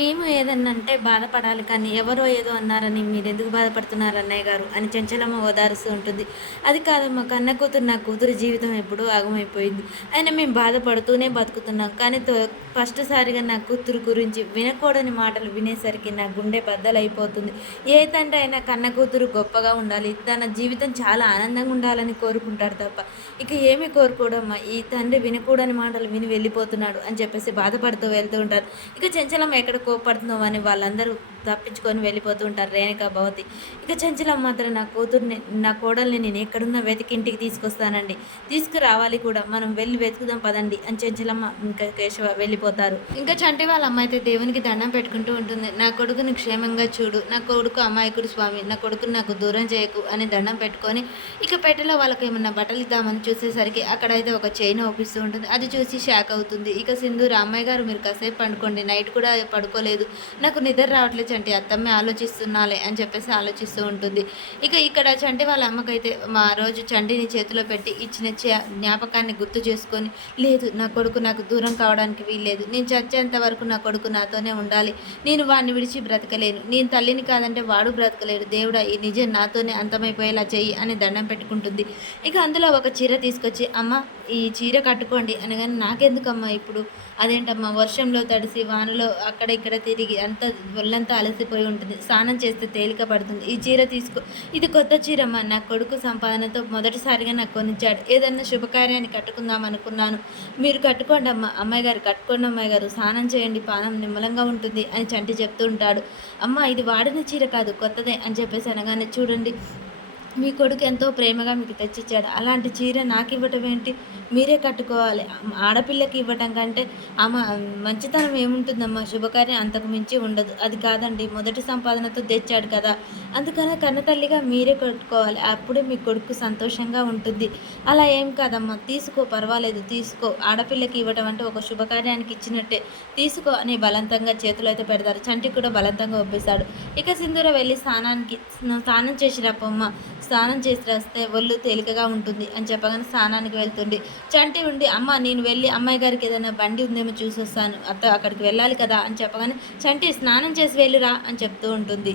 మేము ఏదన్నా అంటే బాధపడాలి కానీ ఎవరో ఏదో అన్నారని మీరు ఎందుకు బాధపడుతున్నారు అన్నయ్య గారు అని చెంచలమ్మ ఓదారుస్తూ ఉంటుంది. అది కాదమ్మా కన్న కూతురు నా కూతురు జీవితం ఎప్పుడూ ఆగమైపోయింది. అయినా మేము బాధపడుతూనే బతుకుతున్నాం. కానీ ఫస్ట్ సారిగా నా కూతురు గురించి వినకూడని మాటలు వినేసరికి నా గుండె బద్దలైపోతుంది. ఏ తండ్రి అయినా కన్న కూతురు గొప్పగా ఉండాలి. తన జీవితం చాలా ఆనందంగా ఉండాలని కోరుకుంటారు తప్ప ఇక ఏమి కోరుకోడమ్మా. ఈ తండ్రి వినకూడని మాటలు విని వెళ్ళిపోతున్నాడు అని చెప్పేసి బాధపడుతూ వెళ్తూ ఉంటారు. ఇక చెంచలమ్మ ఎక్కడ కోపడుతున్నావు అని వాళ్ళందరూ తప్పించుకొని వెళ్ళిపోతూ ఉంటారు రేణుక భవతి. ఇక చంచలం మాత్రం నా కూతుర్ని నా కోడల్ని నేను ఎక్కడున్నా వెతికి ఇంటికి తీసుకొస్తానండి. తీసుకురావాలి కూడా మనం వెళ్ళి వెతుకుదాం పదండి అని చంచలమ్మ ఇంకా కేశవ వెళ్ళిపోతారు. ఇంకా చంటి వాళ్ళ అమ్మ అయితే దేవునికి దండం పెట్టుకుంటూ ఉంటుంది. నా కొడుకుని క్షేమంగా చూడు నా కొడుకు అమాయకుడు స్వామి నా కొడుకుని నాకు దూరం చేయకు అని దండం పెట్టుకొని ఇక పెట్టెలో వాళ్ళకి ఏమన్నా బట్టలు ఇద్దామని చూసేసరికి అక్కడైతే ఒక చైన్ ఓపిస్తూ ఉంటుంది. అది చూసి షాక్ అవుతుంది. ఇక సింధు అమ్మాయి గారు మీరు కాసేపు పండుకోండి నైట్ కూడా పడుకోలేదు. నాకు నిద్ర రావట్లేదు చంటి అత్తమ్మే ఆలోచిస్తున్నాలే అని చెప్పేసి ఆలోచిస్తూ ఉంటుంది. ఇక ఇక్కడ చంటి వాళ్ళ అమ్మకైతే మా రోజు చంటిని చేతిలో పెట్టి ఇచ్చిన జ్ఞాపకాన్ని గుర్తు చేసుకొని లేదు నా కొడుకు నాకు దూరం కావడానికి వీల్లేదు. నేను చచ్చేంత వరకు నా కొడుకు నాతోనే ఉండాలి. నేను వాడిని విడిచి బ్రతకలేను. నేను తల్లిని కాదంటే వాడు బ్రతకలేడు. దేవుడా ఈ నిజం నాతోనే అంతమైపోయేలా చెయ్యి అని దండం పెట్టుకుంటుంది. ఇక అందులో ఒక చీర తీసుకొచ్చి అమ్మ ఈ చీర కట్టుకోండి అనగానే నాకెందుకమ్మా ఇప్పుడు? అదేంటమ్మా వర్షంలో తడిసి వానలో అక్కడ ఇక్కడ తిరిగి అంత ఒళ్ళంతా అలసిపోయి ఉంటుంది. స్నానం చేస్తే తేలిక పడుతుంది. ఈ చీర తీసుకో ఇది కొత్త చీరమ్మ నా కొడుకు సంపాదనతో మొదటిసారిగా నాకు కొనిచ్చాడు. ఏదన్నా శుభకార్యాన్ని కట్టుకుందాం అనుకున్నాను. మీరు కట్టుకోండి అమ్మ. అమ్మాయి గారు కట్టుకోండి అమ్మాయి గారు. స్నానం చేయండి. పానం నిమ్మలంగా ఉంటుంది అని చంటి చెప్తూ ఉంటాడు. అమ్మ ఇది వాడిన చీర కాదు కొత్తదే అని చెప్పేసి అనగానే చూడండి. మీ కొడుకు ఎంతో ప్రేమగా మీకు తెచ్చిచ్చాడు. అలాంటి చీర నాకు ఇవ్వటం ఏంటి? మీరే కట్టుకోవాలి. ఆడపిల్లకి ఇవ్వటం కంటే ఆమె మంచితనం ఏముంటుందమ్మా? శుభకార్యం అంతకు మించి ఉండదు. అది కాదండి. మొదటి సంపాదనతో తెచ్చాడు కదా. అందుకనే కన్నతల్లిగా మీరే కట్టుకోవాలి. అప్పుడే మీ కొడుకు సంతోషంగా ఉంటుంది. అలా ఏం కాదమ్మా? తీసుకో పర్వాలేదు. తీసుకో. ఆడపిల్లకి ఇవ్వటం అంటే ఒక శుభకార్యానికి ఇచ్చినట్టే. తీసుకో అని బలవంతంగా చేతులు అయితే పెడతారు. చంటి కూడా బలవంతంగా ఒప్పేశాడు. ఇక సింధూర వెళ్ళి స్నానానికి స్నానం చేసినప్పమ్మ స్నానం చేసి రాస్తే ఒళ్ళు తేలికగా ఉంటుంది అని చెప్పగానే స్నానానికి వెళ్తుంది చంటి ఉండి అమ్మ నేను వెళ్ళి అమ్మాయి గారికి ఏదైనా బండి ఉందేమో చూసి వస్తాను అత్త అక్కడికి వెళ్ళాలి కదా అని చెప్పగానే చంటి స్నానం చేసి వెళ్ళిరా అని చెప్తూ ఉంటుంది.